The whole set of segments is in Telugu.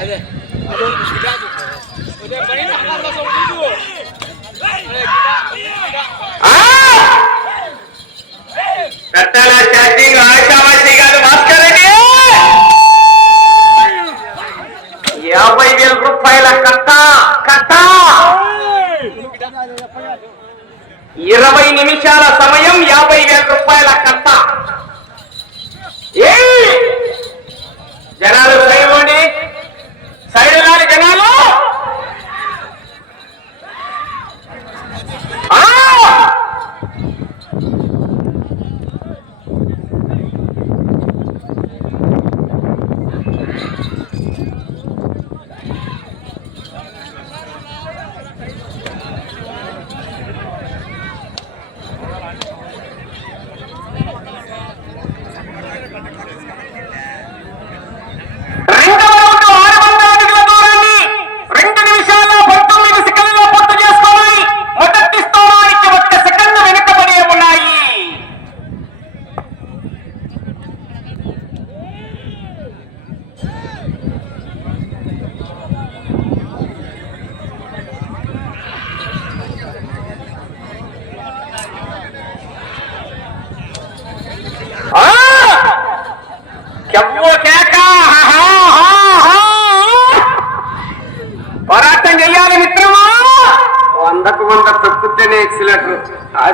అదే కట్టాల చార్జింగ్ ఆశావాసి కాదు భాస్కర్ రెడ్డి యాభై వేల రూపాయల కట్ట కట్ట ఇరవై నిమిషాల సమయం యాభై వేల రూపాయల కట్ట. ఏ జనాలు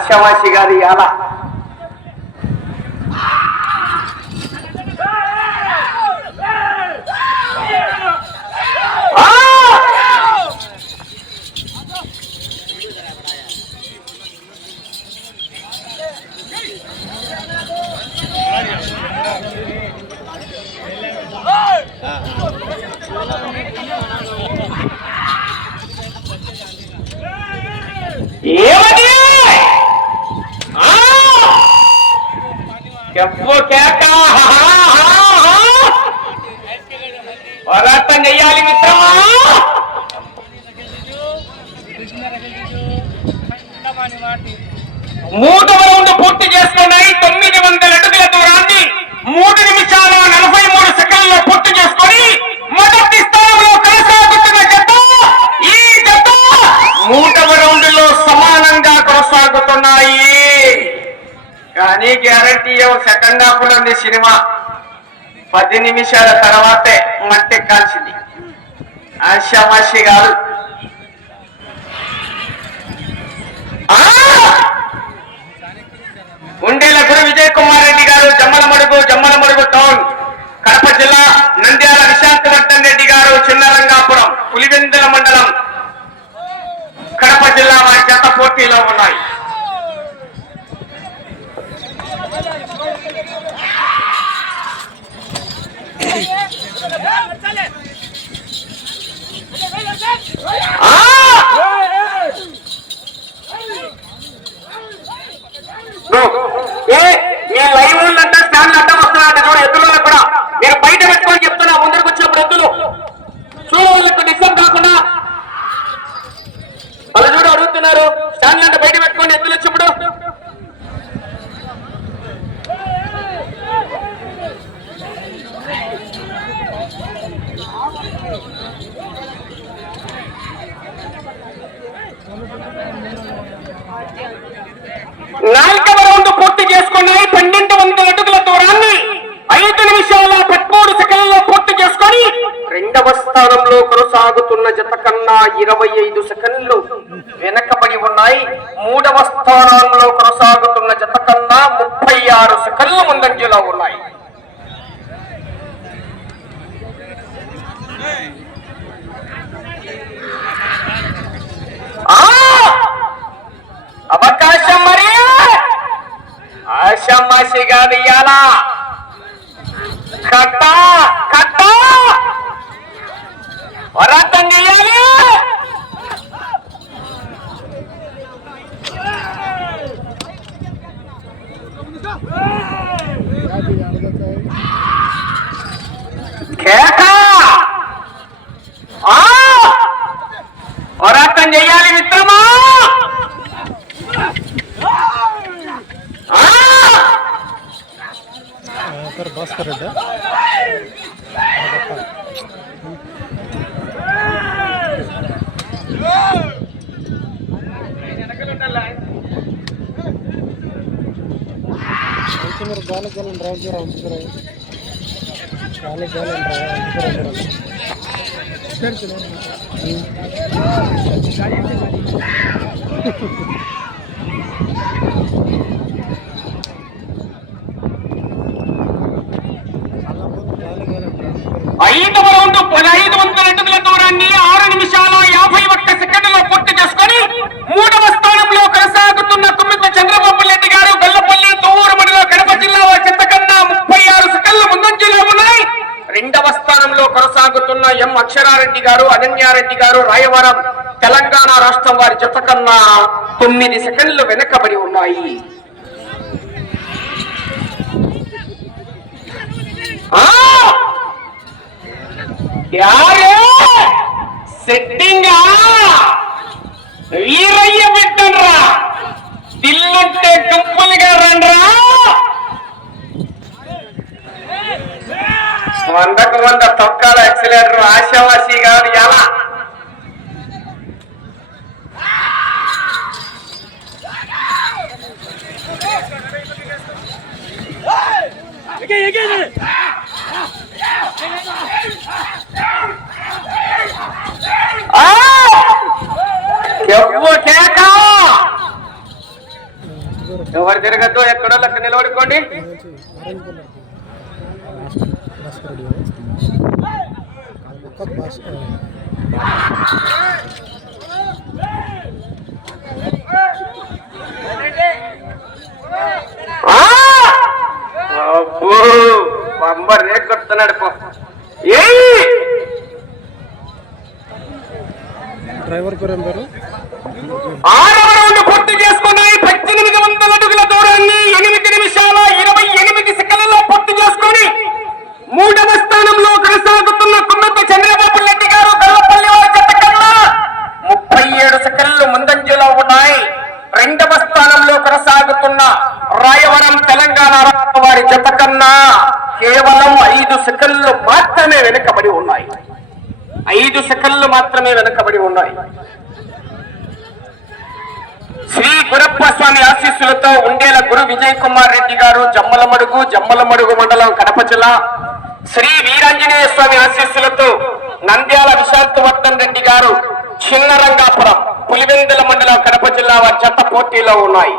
ఆశావాసి గారి ఇవాళ ఆ! ఏమది ఆ! చెప్పు కేక! పోరాటం చెయ్యాలి మిత్రమా మూడవ రౌండ్ పూర్తి చేసుకున్నాయి తొమ్మిది వందల అడుగుల దూరాన్ని మూడు నిమిషాల నలభై మూడు సెకండ్లో పూర్తి చేసుకొని మొదటి స్థానంలో కొనసాగుతున్న జత ఈ జత మూడవ రౌండ్లో సమానంగా కొనసాగుతున్నాయి కానీ గ్యారంటీ సెకండ్ హాఫ్లో ఉంది సినిమా. పది నిమిషాల తర్వాతే మట్టెక్కాల్సింది ఆశామాషి గారు. ఆ! ఉండేల గురు విజయ్ కుమార్ రెడ్డి గారు జమ్మలమడుగు జమ్మలమడుగు టౌన్ కడప జిల్లా నంద్యాల విశాంతవర్ధన్ రెడ్డి గారు చిన్నరంగాపురం పులివెందుల మండలం కడప జిల్లా వారి జత పోటీలో ఉన్నాయి. ఆ! ఏ నాలుగవ రౌండ్ పూర్తి చేసుకున్నాయి పన్నెండు వందల అడుగుల దూరాన్ని ఐదు నిమిషాల పదమూడు సెకండ్లలో పూర్తి చేసుకొని రెండవ స్థానంలో కొనసాగుతున్న జత కన్నా ఇరవై ఐదు సెకండ్లు వెనకబడి ఉన్నాయి. మూడవ స్థానంలో కొనసాగుతున్న జత కన్నా ముప్పై ఆరు సెకండ్లు ముందంజలో ఉన్నాయి ఆ! అవకాశం మరి ఆశామాసి కాదు ఇయాల కట్ట కట్ట వరాటం చేయాలి కేక ఆ! పోరాటం చేయాలి మిత్రమా మీరు గాలి గాలి డ్రైవ్ చేయరా అంటున్నారు గాలి గాలి డ్రైవ్ అంటున్నారు ఐదు రౌండ్ పదహైదు వందల అడుగుల దూరాన్ని ఆరు నిమిషాల యాభై ఒక్క సెకండ్లో పూర్తి చేసుకొని మూడవ స్థానంలో కొనసాగుతున్న తుమ్మిత చంద్రబాబు నాయుడు గారు గొల్లపల్లి తూరుమడిలో కడప జిల్లా వారి చెత్త కన్నా ముప్పై ఆరు సెకండ్ల ముందంజలో ఉన్నాయి రెండవ స్థానంలో కొనసాగుతున్న ఎం అక్షరారెడ్డి గారు అనన్యారెడ్డి గారు రాయవరం తెలంగాణ రాష్ట్రం వారి జత కన్నా తొమ్మిది సెకండ్లు వెనకబడి ఉన్నాయి. వీరయ్య పెట్టండ్రా! రండ్రా! వందకు వంద తొక్కాల ఎక్సలేటర్ ఆశావాసి కాదు ఎలా? కేక! ఎవరు తిరగద్దు ఎక్కడో లెక్క నిలబడుకోండి. ఒక్క భాష ఆ! అబ్బో బంబర్ రేట్ కొడుతున్నాడు డ్రైవర్ పేరు ఏం పేరు ఆరవ రౌండ్ పూర్తి చేసుకున్నాయి పద్దెనిమిది వందల అడుగుల దూరాన్ని ఎనిమిది నిమిషాల ఇరవై ఎనిమిది సెకండ్లలో పూర్తి చేసుకొని మూడవ స్థానంలో కొనసాగుతున్న కుమ్మక్క చంద్రబాబు రెడ్డి గారు గల్లపల్లి వారి జత కన్నా ముప్పై ఏడు సెకండ్లు ముందంజలో ఉన్నాయి రెండవ స్థానంలో కొనసాగుతున్న రాయవరం తెలంగాణ రాష్ట్రం వారి జత కన్నా కేవలం ఐదు సెకండ్లు మాత్రమే వెనుకబడి ఉన్నాయి ఐదు సెకండ్లు మాత్రమే వెనుకబడి ఉన్నాయి. శ్రీ గురప్ప స్వామి ఆశీస్సులతో ఉండేల గురు విజయ్ కుమార్ రెడ్డి గారు జమ్మలమడుగు జమ్మలమడుగు మండలం కడప జిల్లా. శ్రీ వీరాంజనేయ స్వామి ఆశీస్సులతో నంద్యాల విశాంతవర్ధన్ రెడ్డి గారు చిన్న రంగాపురం పులివెందుల మండలం కడప జిల్లా వారి చెత్త పోటీలో ఉన్నాయి.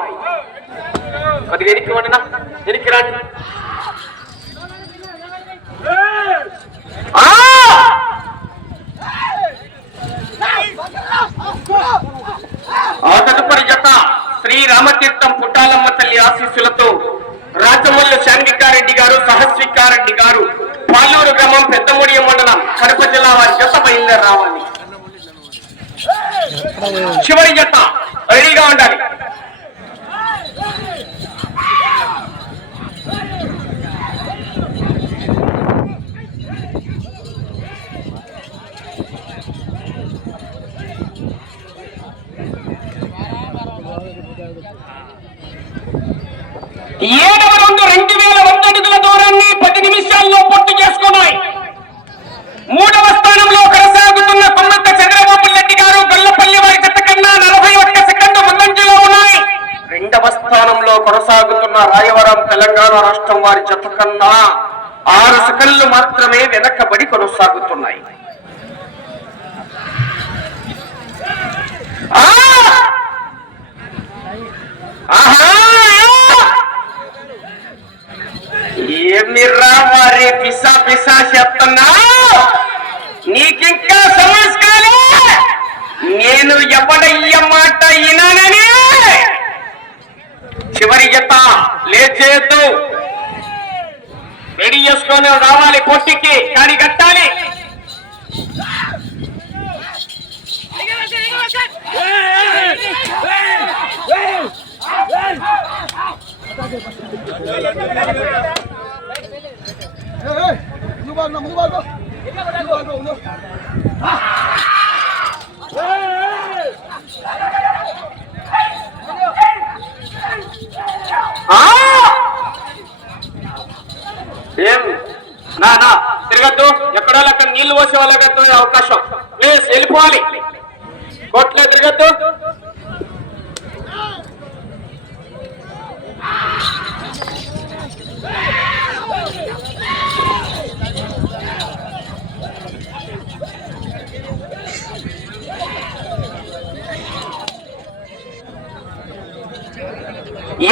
కొద్దిగా ఎనికి వండినా ఎనికి ఆ! తదుపరి జత శ్రీ రామతీర్థం పుట్టాలమ్మ తల్లి ఆశీస్సులతో రాజమల్లు శాన్వికారెడ్డి గారు సహస్వికారెడ్డి గారు పాలూరు గ్రామం పెద్దముడియ మండలం కడప జిల్లా వారి జత బయలుదేరి రావాలి చివరి జత రెడీగా ఉండాలి ఏడవ రెండు రెండు వేల వంద అడుగుల దూరాన్ని పది నిమిషాల్లో పూర్తి చేసుకున్నాయి మూడవ స్థానంలో కొనసాగుతున్న కొమ్మత్త చంద్రబాబు రెడ్డి గారు గొల్లపల్లి వారి జత కన్నా నలభై ఒక్క సెకండ్ ముందంజలో ఉన్నాయి రెండవ స్థానంలో కొనసాగుతున్న రాయవరం తెలంగాణ రాష్ట్రం వారి జత కన్నా ఆరు సెకండ్లు మాత్రమే వెనకబడి కొనసాగుతున్నాయి. పిసా పిసా చెప్తున్నా నీకింకా సంస్కారం నేను ఎవడయ్య మాట ఇనానని చివరి జత లేచేద్దు రెడీ చేసుకొని రావాలి పొట్టికి కానీ కట్టాలి ఆ! తిరగద్దు ఎక్కడో లెక్క నీళ్ళు పోసే వాళ్ళకి అవకాశం. ప్లీజ్ వెళ్ళిపోవాలి. కోర్టులో తిరగద్దు.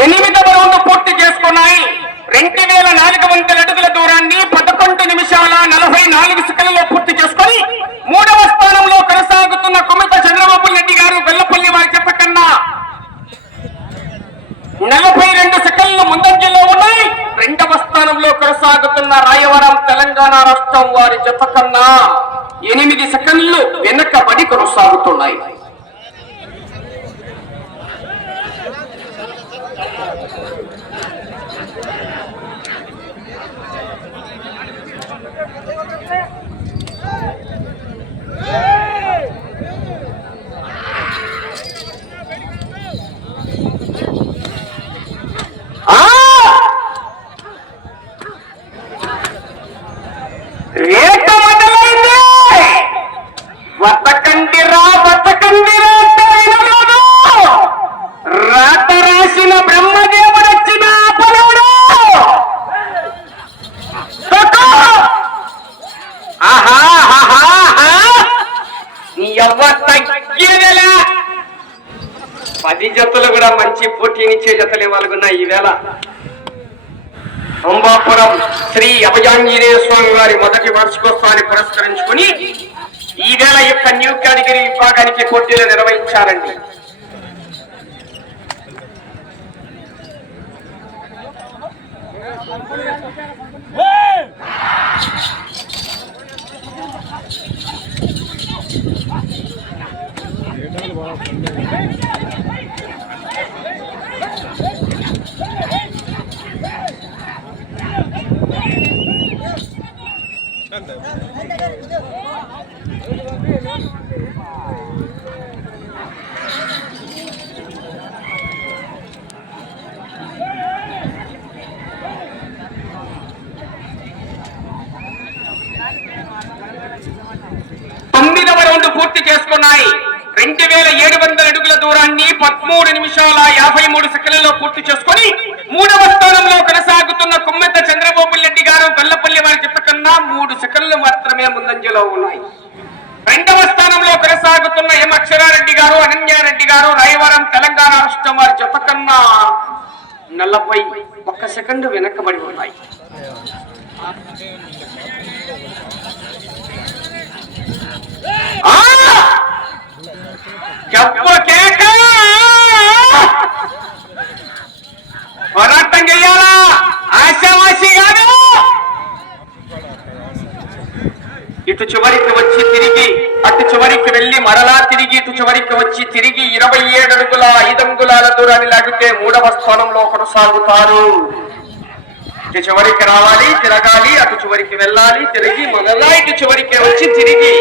ఎనిమిదవ రౌండ్ పూర్తి చేసుకున్నాయి. స్థానంలో కొనసాగుతున్న రాయవరం తెలంగాణ రాష్ట్రం వారి జత కన్నా ఎనిమిది సెకండ్లు వెనకబడి కొనసాగుతున్నాయి. వార్షికోత్సవాన్ని పురస్కరించుకుని ఈవేళ యొక్క న్యూ కేటగిరీ విభాగానికి పోటీలు నిర్వహించారండి తొమ్మిదవ చేసుకున్నాయి. రెండు వేల ఏడు వందల అడుగుల దూరాన్ని పదమూడు నిమిషాల యాభై మూడు సెకండ్లలో పూర్తి చేసుకొని మూడవ స్థానంలో కొనసాగుతున్న కుమ్మెత చంద్రబాబు రెడ్డి గారు గొల్లపల్లి వారి చెప్ప కన్నా మూడు మాత్రమే ముందంజలో ఉన్నాయి. రెండవ స్థానంలో కొనసాగుతున్న ఎం అక్షరారెడ్డి గారు అనన్యారెడ్డి గారు రాయవరం తెలంగాణ రాష్ట్రం వారి జత నలభై ఒక్క సెకండ్ వెనకబడి ఉన్నాయి. ఆ! చెప్పు కేక పోరాటం చెయ్యాలా ఆశావాసి గారు ఇటు చివరికి వచ్చి తిరిగి అటు చివరికి వెళ్ళి మరలా తిరిగి ఇటు చివరికి వచ్చి తిరిగి ఇరవై ఏడు అడుగుల ఐదు అంగుళాల దూరాన్ని లాగితే మూడవ స్థానంలో కొనసాగుతారు. ఇటు చివరికి రావాలి తిరగాలి అటు చివరికి వెళ్ళాలి తిరిగి మరలా ఇటు చివరికి వచ్చి తిరిగి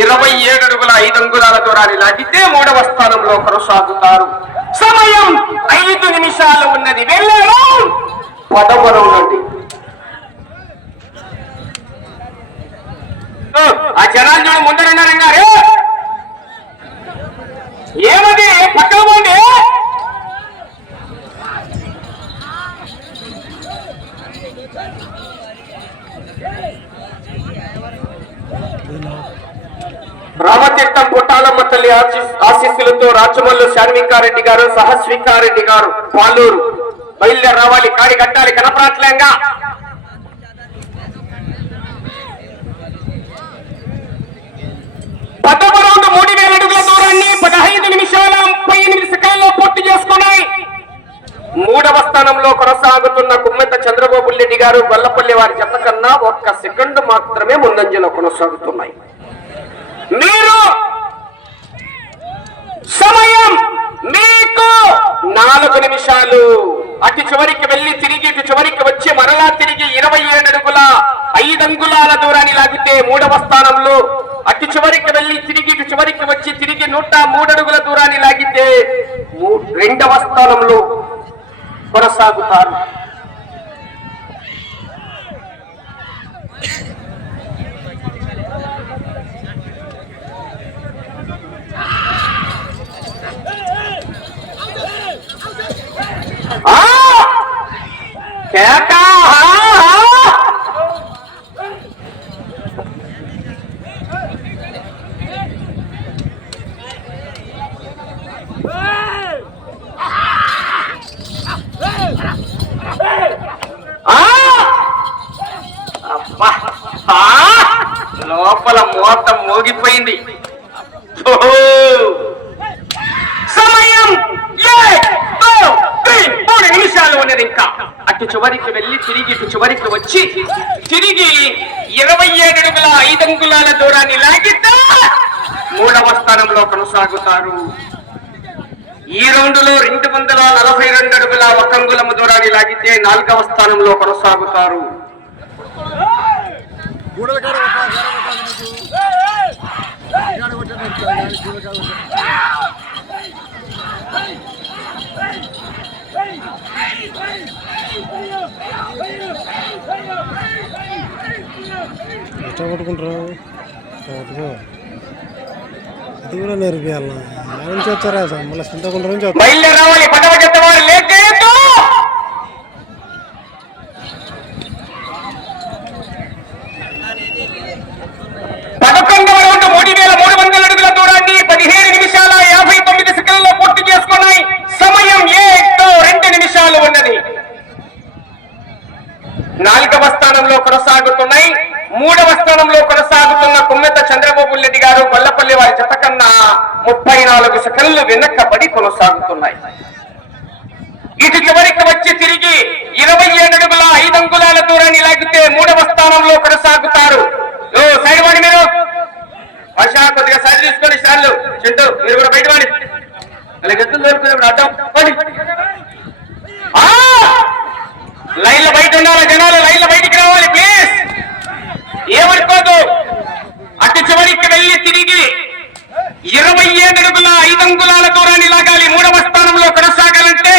ఇరవై ఏడు అడుగుల ఐదు అంగుళాల దూరాన్ని లాగితే మూడవ స్థానంలో కొనసాగుతారు. సమయం ఐదు నిమిషాలు ఉన్నది. వెళ్ళారు పదవరం నుండి ఆ జనాలు చూడు ముందరున్నారన్నారు ఏమది పక్కన పోండి రామతీర్థం పుట్టాలమ్మ తల్లి ఆశీస్- ఆశీస్సులతో రాచమల్లు శాన్వికారెడ్డి గారు సహస్వికారెడ్డి గారు పాలూరు బయలుదేరి రావాలి కాడి కట్టాలి కనపడట్లేంగా పదవ మూడు వేల అడుగుల దూరాన్ని పదహైదు నిమిషాల ముప్పై ఎనిమిది సెకండ్లో పూర్తి చేసుకున్నాయి. మూడవ స్థానంలో కొనసాగుతున్న కుమ్మెత చంద్రబాబు రెడ్డి గారు గొల్లపల్లి వారి చెత్త కన్నా ఒక్క సెకండ్ మాత్రమే ముందంజలో కొనసాగుతున్నాయి. మీరు సమయం మీకు నాలుగు నిమిషాలు. అటు చివరికి వెళ్ళి తిరిగి ఇటు చివరికి వచ్చి మరలా తిరిగి ఇరవై ఏడు అడుగుల ఐదు అంగుళాల దూరాన్ని లాగితే మూడవ స్థానంలో. అటు చివరికి వెళ్ళి తిరిగి ఇటు చివరికి వచ్చి తిరిగి నూట మూడు అడుగుల దూరాన్ని లాగితే రెండవ స్థానంలో కొనసాగుతారు ఆ! కేక! ఆ! ఆ! ఇటు చివరికి వచ్చి తిరిగి ఇరవై ఏడు అడుగుల ఐదు అంగుళాల దూరాన్ని లాగితే మూడవ స్థానంలో కొనసాగుతారు ఈ రౌండ్లో రెండు వందల నలభై రెండు అడుగుల ఒక అంగుళము దూరాన్ని లాగితే నాలుగవ స్థానంలో కొనసాగుతారు గూడల కాడ కొట్టాలి, కాడ కొట్టాలి నీకు. కాడ కొట్టాలి, కాడ గూడల కాడ కొట్టాలి. ఎట్లా కొట్టుకుంటారు పట్టుకుంటారు ఇది కూడా నేర్పించాలి ఎవరి నుంచి వచ్చారా మళ్ళీ చింతకుంట నుంచి వచ్చారు బయలుదేరి రావాలి పదవ జత వారు లేట్ చేయొద్దు పదకొండవ రౌండ్ మూడు వేల మూడు వందల అడుగుల దూరాన్ని పదిహేను నిమిషాల యాభై తొమ్మిది సెకండ్లలో పూర్తి చేసుకున్నాయి సమయం ఏదో రెండు నిమిషాలు ఉన్నది నాలుగవ స్థానంలో కొనసాగుతున్నాయి మూడవ స్థానంలో కొనసాగుతున్న కుమ్మెత చంద్రబాబు రెడ్డి గారు గొల్లపల్లి వారి జత కన్నా ముప్పై నాలుగు సెకండ్లు వెనక్కబడి కొనసాగుతున్నాయి ఇటు చివరికి వచ్చి తిరిగి ఇరవై ఏడు అడుగుల ఐదు అంగుళాల దూరాన్ని లాగితే మూడవ స్థానంలో కొనసాగుతారు ఓ సైడ్ వాడి మీరు వర్షా కొద్దిగా సైడ్ తీసుకొని సార్లు చింటూ మీరు కూడా బయట వాడి అలాగే ఎత్తులు దొరుకుతున్నప్పుడు అడ్డం వాడి. ఆ! లైన్ల బయట ఉండాలి జనాలు లైన్ల బయటికి రావాలి ప్లీజ్ ఏమనుకోదు అటు చివరికి వెళ్ళి తిరిగి ఇరవై ఏడు అడుగుల ఐదు అంగుళాల దూరాన్ని లాగాలి మూడవ స్థానంలో కొనసాగాలంటే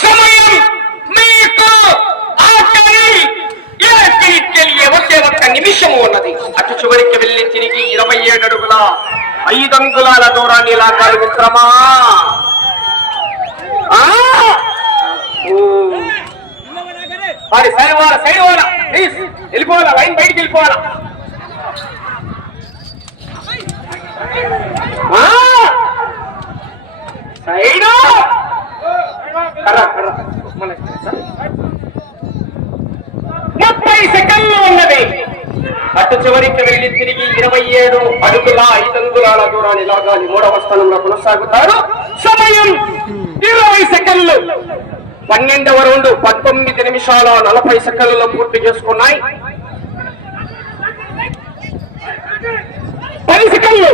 సమయం మీకు ఆఖరి ఏడు మినిట్కెళ్ళి ఒకే ఒక్క నిమిషము ఉన్నది అటు చివరికి వెళ్ళి తిరిగి ఇరవై ఏడు ఐదు అంగుళాల దూరాన్ని లాగాలి మిత్రమా? ఆ! మరి సైడ్ వాళ్ళ సైడ్ వాళ్ళ ప్లీజ్ వెళ్ళిపోవాలా? లైన్ బయటికి వెళ్ళిపోవాలా? సైడ్ సైడు కర్ర, కర్ర. మన ఇరవై సెకండ్లు ఉన్నది అటు చివరికి వెళ్ళి తిరిగి ఇరవై ఏడు అడుగుల ఐదు అంగుళాల దూరాన్ని లాగాలి. మూడవ స్థానంలో కొనసాగుతారు. సమయం ఇరవై సెకండ్లు. పన్నెండవ రౌండ్ పంతొమ్మిది నిమిషాల నలభై సెకండ్లలో పూర్తి చేసుకున్నాయి. పది సెకండ్లు.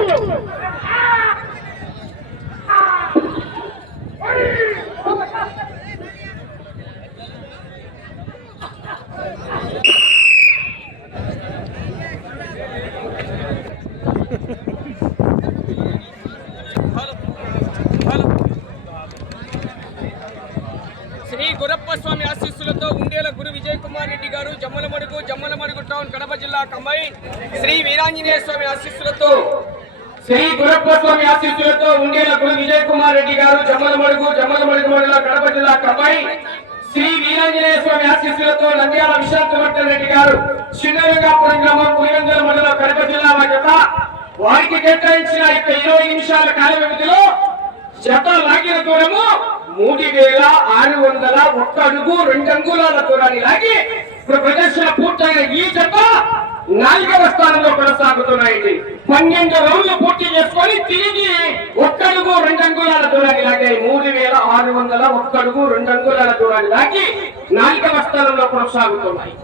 శ్రీ గురప్ప స్వామి ఆశీస్సులతో ఉండేల గురు విజయ్ కుమార్ రెడ్డి గారు జమ్మలమడుగు జమ్మలమడుగు టౌన్ కడప జిల్లా కంబైన్ శ్రీ వీరాంజనేయ స్వామి ఆశీస్సులతో శ్రీ గురప్ప స్వామి ఆశీస్సులతో ఉండేల గురు విజయ్ కుమార్ రెడ్డి గారు జమ్మలమడుగు జమ్మలమడుగు మండల కడప జిల్లా కమ్మాయి శ్రీ వీరాంజనేయ స్వామి ఆశీస్సులతో నంద్యాల విశాఖవర్ధన్ రెడ్డి గారు చిన్నరంగాపురం గ్రామం పులివెందుల మండలం కడప జిల్లా జత వారికి కేటాయించిన యొక్క ఇరవై నిమిషాల కాల వ్యవధిలో జత లాగిన దూరము మూడు వేల ఆరు వందల ఒక్క అడుగు రెండు అంగుళాల దూరాన్ని లాగి ఇప్పుడు ప్రదర్శన పూర్తయిన ఈ జత నాలుగవ స్థానంలో కొనసాగుతున్నాయండి పన్నెండు రౌండ్లు పూర్తి చేసుకొని తిరిగి ఒక్కడుగు రెండు అంగుళాల దూరాన్ని లాగాయి. మూడు వేల ఆరు వందల ఒక్కడుగు రెండు అంగుళాల దూరాన్ని లాగి నాలుగవ స్థానంలో కొనసాగుతున్నాయి.